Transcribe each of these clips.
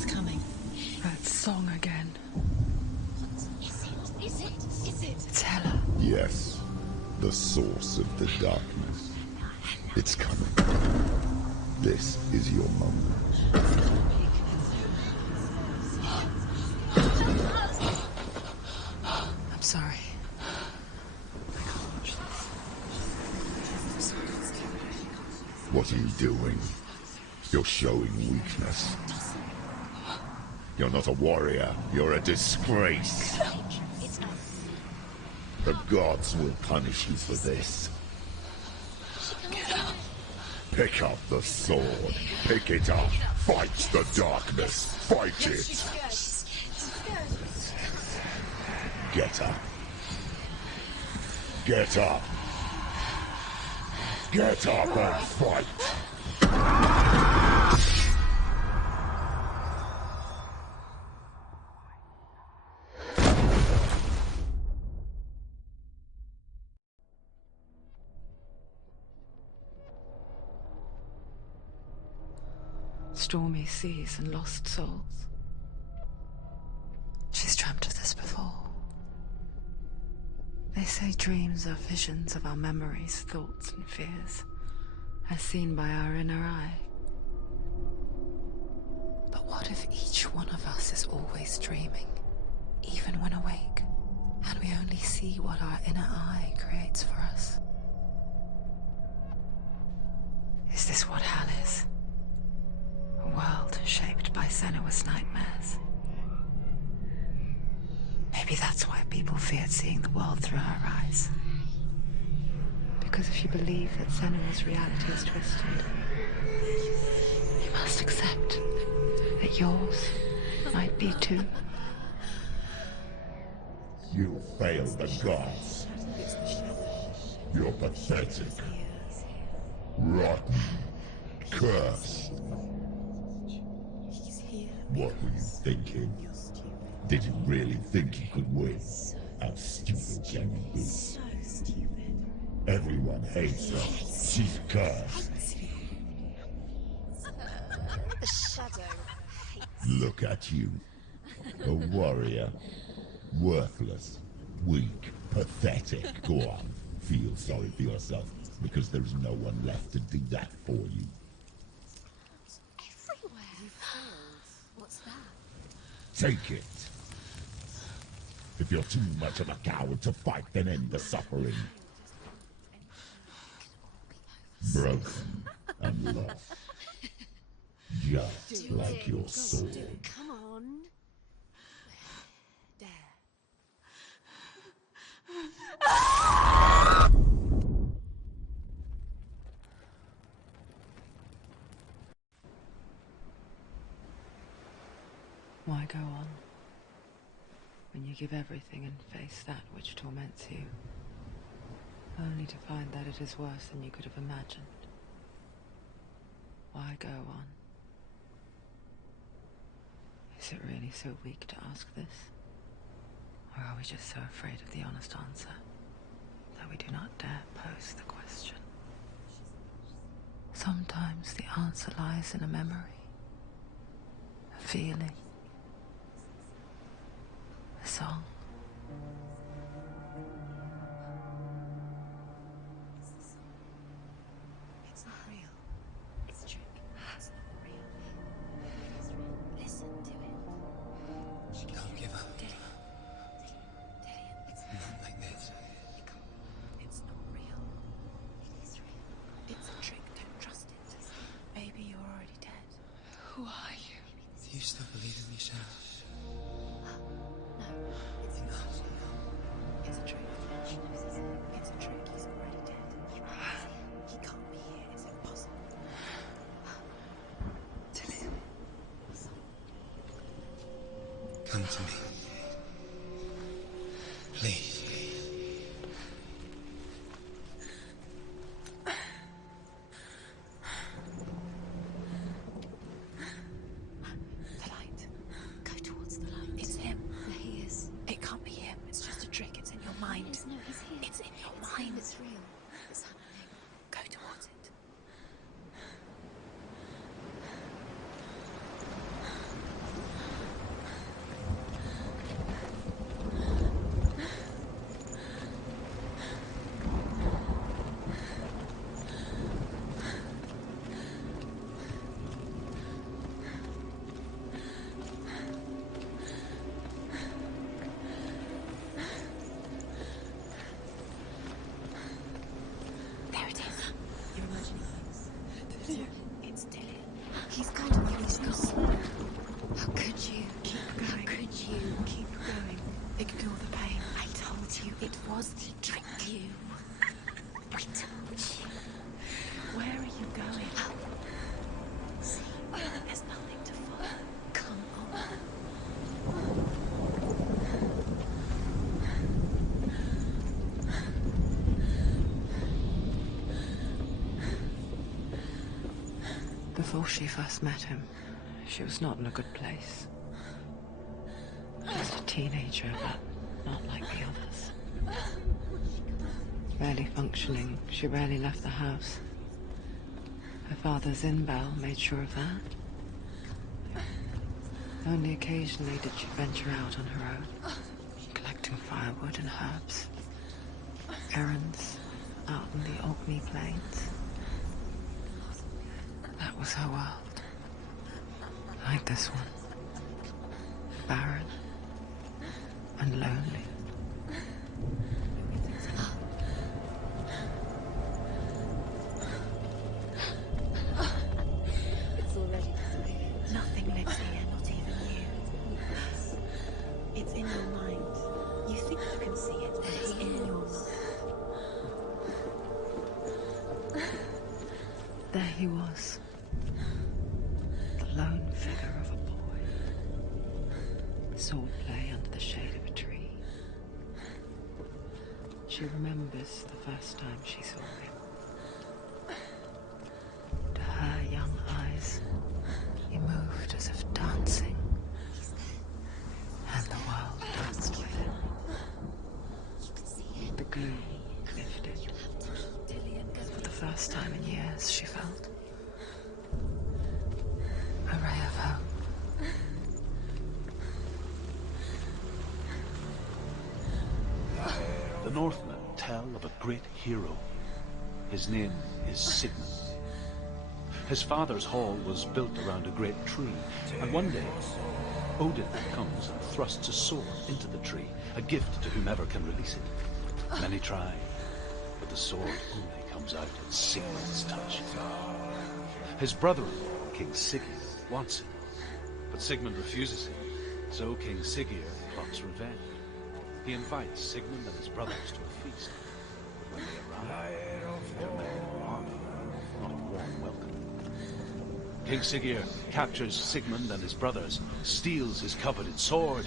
It's coming. That song again. Is it? It's Hela. Yes, the source of the darkness. It's coming. This is your moment. I'm sorry. I can't watch this. What are you doing? You're showing weakness. You're not a warrior. You're a disgrace. The gods will punish you for this. Pick up the sword. Pick it up. Fight the darkness. Fight it. Get up. Get up. Get up and fight. Stormy seas and lost souls. She's dreamt of this before. They say dreams are visions of our memories, thoughts and fears, as seen by our inner eye. But what if each one of us is always dreaming, even when awake, and we only see what our inner eye creates for us? Is this what hell is? A world shaped by Senua's nightmares. Maybe that's why people feared seeing the world through her eyes. Because if you believe that Senua's reality is twisted, you must accept that yours might be too. You failed the gods. You're pathetic. Rotten. Cursed. What were you thinking? Did you really think you could win? How stupid can you be? So stupid. Everyone hates her. She's cursed. The shadow hates. Look at you. A warrior. Worthless. Weak. Pathetic. Go on. Feel sorry for yourself, because there's no one left to do that for you. Everywhere. You failed. What's that? Take it. If you're too much of a coward to fight, then end the suffering. Broken and lost. Just like your sword. Come on. There. Why go on when you give everything and face that which torments you, only to find that it is worse than you could have imagined? Why go on? Is it really so weak to ask this? Or are we just so afraid of the honest answer that we do not dare pose the question? Sometimes the answer lies in a memory, a feeling, a song. It's not real. It's a trick. It's not real. Listen to it. Don't give up. Dilion. It's Not like this. It's not real. It is real. It's a trick. Don't trust it. Maybe you're already dead. Who are you? Do you still believe in yourself? No, it's not. It's a trick. It's a trick. He's already dead. He can't be here. It's impossible. Dilion. Come to me. Please. The light. Go towards the light. It's him. There he is. It can't be him. It's just a trick. It's in your mind. No, he's here. It's in your mind. It's real. It's happening. Go towards it. Drink you. Wait. Where are you going? See, there's nothing to follow. Come on. Before she first met him, she was not in a good place. Just a teenager, but not like the others. Barely functioning, she rarely left the house. Her father's in-bell made sure of that. Only occasionally did she venture out on her own, collecting firewood and herbs. Errands out in the Orkney plains. That was her world. Like this one. Barren and lonely. It's already disappeared. Nothing lives here, not even you. It's in your mind. You think you can see it, but it's in your mind. There he was. The lone figure of a boy. Swordplay under the shade of a tree. She remembers the first time she saw him. To her young eyes, he moved as if dancing. And the world danced with him. The gloom lifted. For the first time in years, she felt a ray of hope. The Northmen tell of a great hero. His name is Sigmund. His father's hall was built around a great tree, and one day, Odin comes and thrusts a sword into the tree, a gift to whomever can release it. Many try, but the sword only comes out at Sigmund's touch. His brother-in-law, King Sigurd, wants it, but Sigmund refuses it, so King Sigurd plots revenge. He invites Sigmund and his brothers to a feast, but when they arrive, they're met with an army, not a warm welcome. King Sigurd captures Sigmund and his brothers, steals his coveted sword,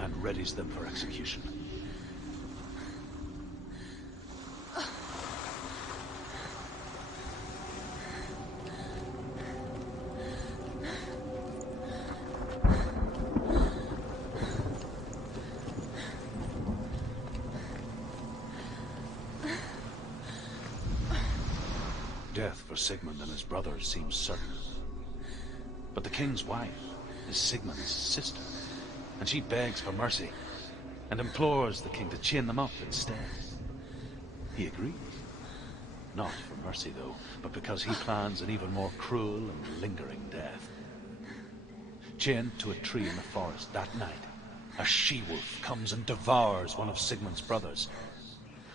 and readies them for execution. Death for Sigmund and his brothers seems certain. But the king's wife is Sigmund's sister, and she begs for mercy and implores the king to chain them up instead. He agrees. Not for mercy, though, but because he plans an even more cruel and lingering death. Chained to a tree in the forest that night, a she-wolf comes and devours one of Sigmund's brothers.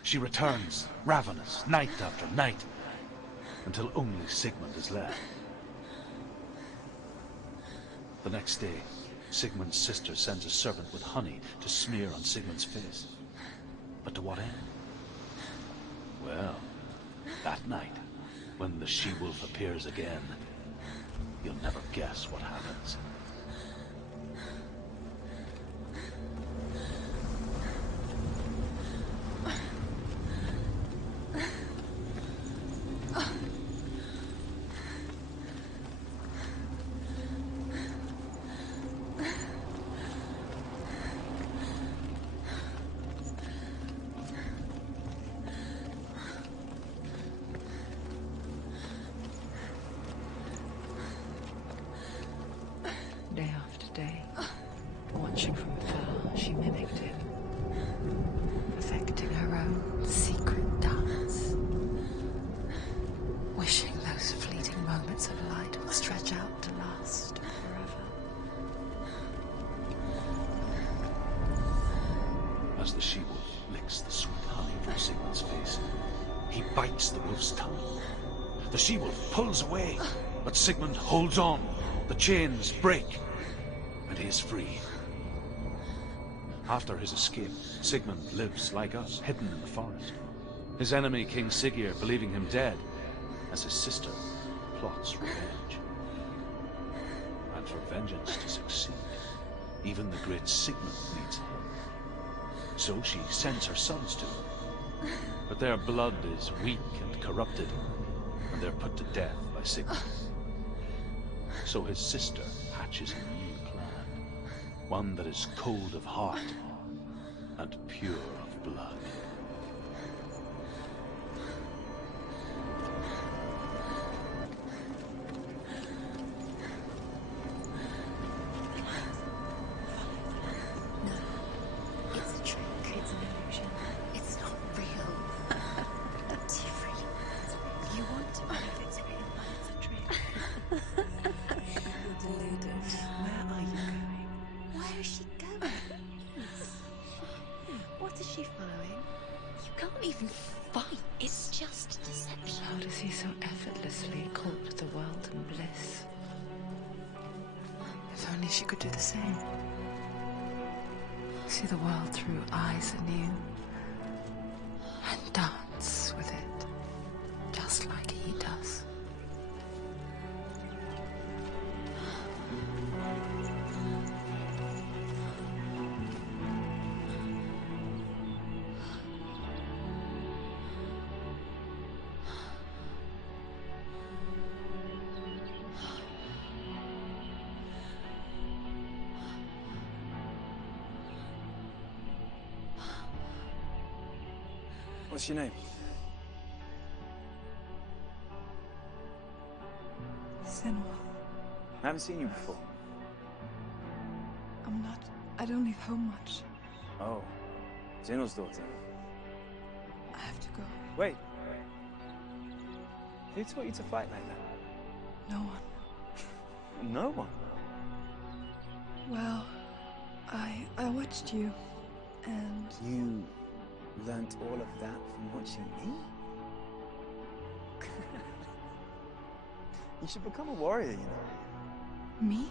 She returns, ravenous, night after night, until only Sigmund is left. The next day, Sigmund's sister sends a servant with honey to smear on Sigmund's face. But to what end? Well, that night, when the she-wolf appears again, you'll never guess what happens. Day after day, watching from afar, she mimicked him, perfecting her own secret dance, wishing those fleeting moments of light would stretch out to last forever. As the she-wolf licks the sweet honey from Sigmund's face, he bites the wolf's tongue. The she-wolf pulls away, but Sigmund holds on. The chains break, and he is free. After his escape, Sigmund lives like us, hidden in the forest. His enemy, King Siggeir, believing him dead, as his sister plots revenge. And for vengeance to succeed, even the great Sigmund needs help. So she sends her sons to him. But their blood is weak and corrupted, and they're put to death by Sigmund. So his sister hatches a new plan, one that is cold of heart and pure of blood. It's a trick. It's an illusion. It's not real. But you really want it. You want to believe it's real, but it's a trick. You're deluded. Where are you going? Where is she going? What is she following? You can't even fight. It's just deception. How does he so effortlessly court the world and bliss? If only she could do the same. See the world through eyes anew and dance with it, just like he does. What's your name? Senua. I haven't seen you before. I'm not. I don't leave home much. Oh, Zenua's daughter. I have to go. Wait. Who taught you to fight like that? No one. No one. Well, I watched you, and You learnt all of that from watching me? You should become a warrior, you know. me?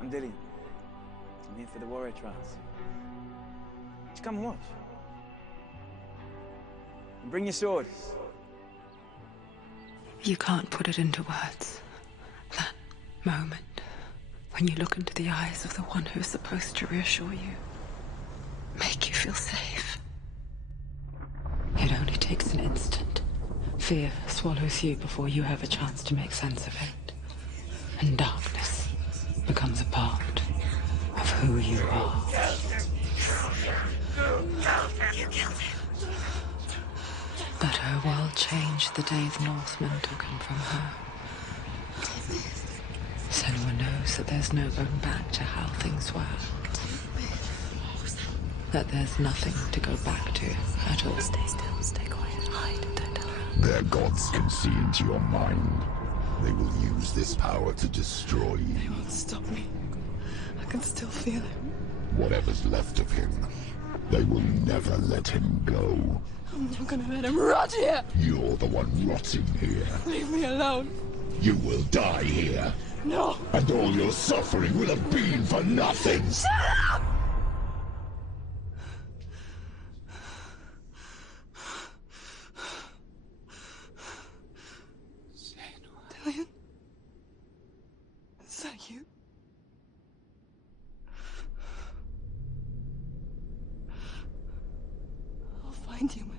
I'm Dilion. I'm here for the warrior trials. Just come and watch. And bring your sword. You can't put it into words. That moment when you look into the eyes of the one who's supposed to reassure you, make you feel safe. It only takes an instant. Fear swallows you before you have a chance to make sense of it. And darkness becomes a part of who you are. You killed him. But her world changed the day the Northmen took him from her. Senua knows that there's no going back to how things were. That there's nothing to go back to at all. Stay still, stay quiet, hide, don't tell her. Their gods can see into your mind. They will use this power to destroy They you. won't stop me. I can still feel him. Whatever's left of him, they will never let him go. I'm not gonna let him rot here. You're the one rotting here. Leave me alone. You will die here. No. And all your suffering will have been for nothing. Dilion? Is that you? I'll find you, my